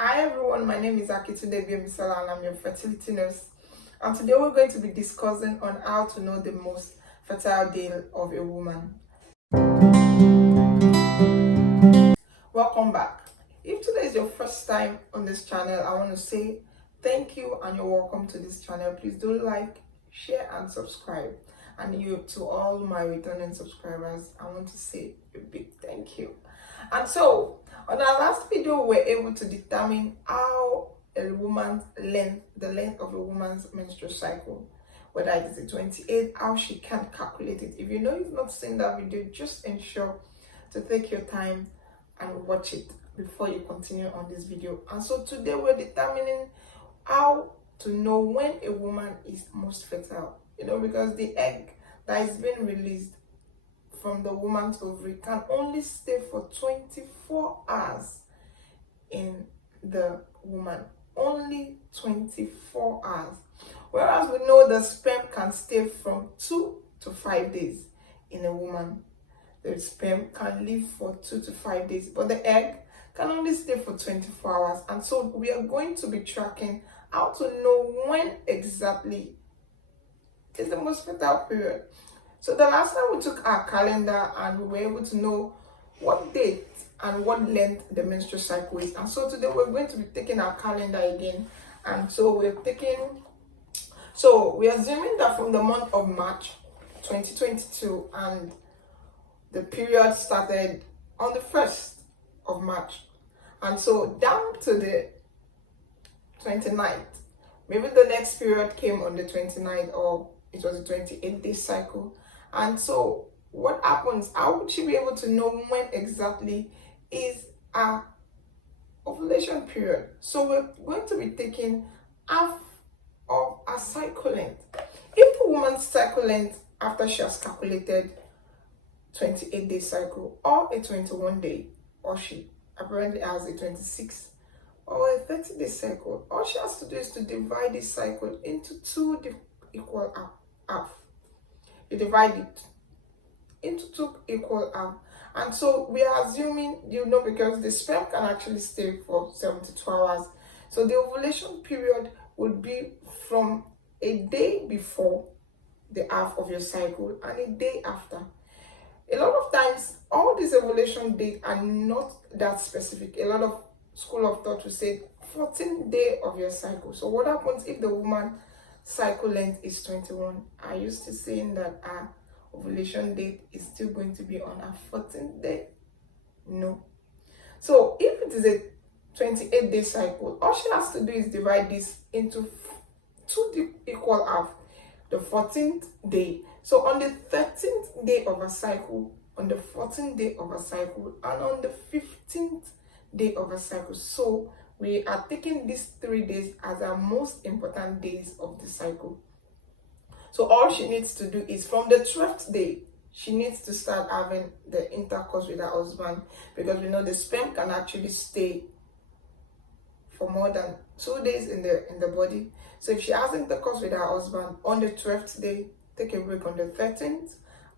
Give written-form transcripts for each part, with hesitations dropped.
Hi everyone, my name is Akitunde Biamisala and I'm your fertility nurse. And today we're going to be discussing on how to know the most fertile day of a woman. Welcome back. If today is your first time on this channel, I want to say thank you and you're welcome to this channel. Please do like, share and subscribe. And to all my returning subscribers, I want to say a big thank you. And so on our last video, we were able to determine how a woman's length, the length of a woman's menstrual cycle, whether it is a 28, how she can calculate it. If you know you've not seen that video, just ensure to take your time and watch it before you continue on this video. And so today we're determining how to know when a woman is most fertile. Because the egg that is being released from the woman's ovary can only stay for 24 hours in the woman. Only 24 hours. Whereas we know the sperm can stay from 2 to 5 days in a woman. The sperm can live for 2 to 5 days, but the egg can only stay for 24 hours. And so we are going to be tracking how to know when exactly is the most fertile period. So the last time we took our calendar and we were able to know what date and what length the menstrual cycle is. And so today we're going to be taking our calendar again. And so we're assuming that from the month of March 2022 and the period started on the 1st of March. And so down to the 29th. Maybe the next period came on the 29th or it was a 28-day cycle. And so what happens? How would she be able to know when exactly is our ovulation period? So we're going to be taking half of our cycle length. If the woman's cycle length after she has calculated 28-day cycle or a 21-day, or she apparently has a 26 or a 30-day cycle, all she has to do is to divide this cycle into two equal half. You divide it into two equal half. And so we are assuming, because the sperm can actually stay for 72 hours. So the ovulation period would be from a day before the half of your cycle and a day after. A lot of times, all these ovulation dates are not that specific. A lot of school of thought will say 14th day of your cycle. So what happens if the woman cycle length is 21? Are you still saying that our ovulation date is still going to be on our 14th day? No. So if it is a 28-day cycle, all she has to do is divide this into two equal half. The 14th day. So on the 13th day of a cycle, on the 14th day of a cycle, and on the 15th day of a cycle. So we are taking these 3 days as our most important days of the cycle. So all she needs to do is from the 12th day, she needs to start having the intercourse with her husband, because we know the sperm can actually stay for more than 2 days in the body. So if she has intercourse with her husband on the 12th day, take a break on the 13th,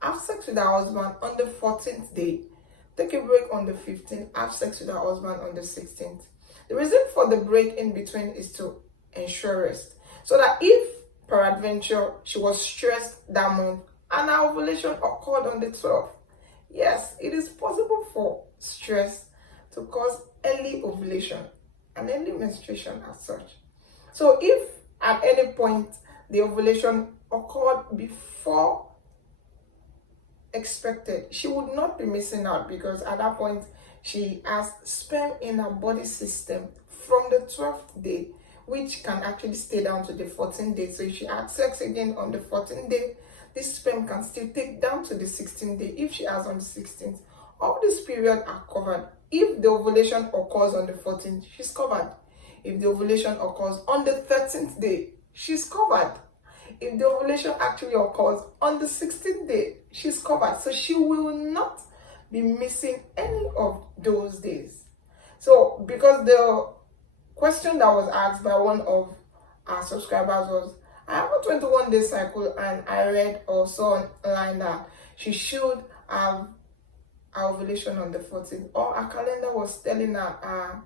have sex with her husband on the 14th day, take a break on the 15th, have sex with her husband on the 16th. The reason for the break in between is to ensure rest. So that if peradventure she was stressed that month and her ovulation occurred on the 12th, yes, it is possible for stress to cause early ovulation and early menstruation as such. So if at any point the ovulation occurred before expected, she would not be missing out, because at that point she has sperm in her body system from the 12th day, which can actually stay down to the 14th day. So if she has sex again on the 14th day, this sperm can still take down to the 16th day if she has on the 16th. All these periods are covered. If the ovulation occurs on the 14th, she's covered. If the ovulation occurs on the 13th day, she's covered. If the ovulation actually occurs on the 16th day, she's covered. So she will not be missing any of those days. So because the question that was asked by one of our subscribers was, I have a 21-day cycle and I read or saw online that she should have our ovulation on the 14th, or our calendar was telling her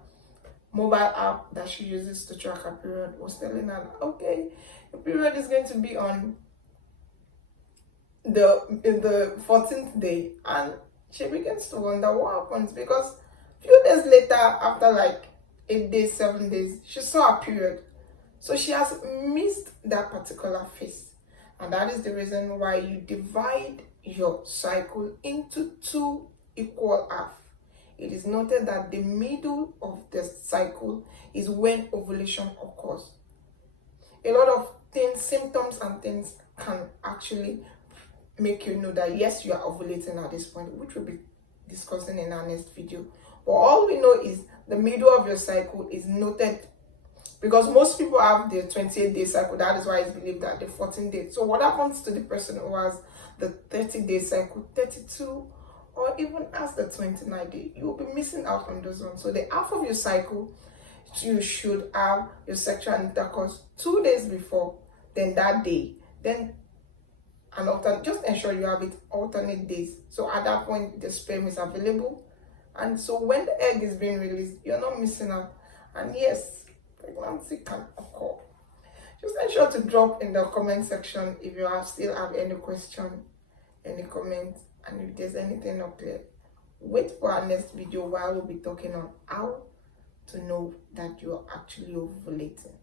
mobile app that she uses to track her period was telling her, okay, your period is going to be on the 14th day, and she begins to wonder what happens, because a few days later, after like 8 days, 7 days, she saw a period. So she has missed that particular phase, and that is the reason why you divide your cycle into two equal halves. It is noted that the middle of the cycle is when ovulation occurs. A lot of things, symptoms and things can actually make you know that yes, you are ovulating at this point, which we'll be discussing in our next video. But all we know is the middle of your cycle is noted, because most people have the 28-day cycle. That is why it's believed that the 14 days. So what happens to the person who has the 30-day cycle, 32, or even as the 29-day? You will be missing out on those ones. So the half of your cycle, you should have your sexual intercourse 2 days before, then that day, then and just ensure you have it alternate days. So at that point, the sperm is available, and so when the egg is being released, you're not missing out. And yes, pregnancy can occur. Just ensure to drop in the comment section if you still have any question, any comment, and if there's anything not clear. Wait for our next video where we'll be talking on how to know that you're actually ovulating.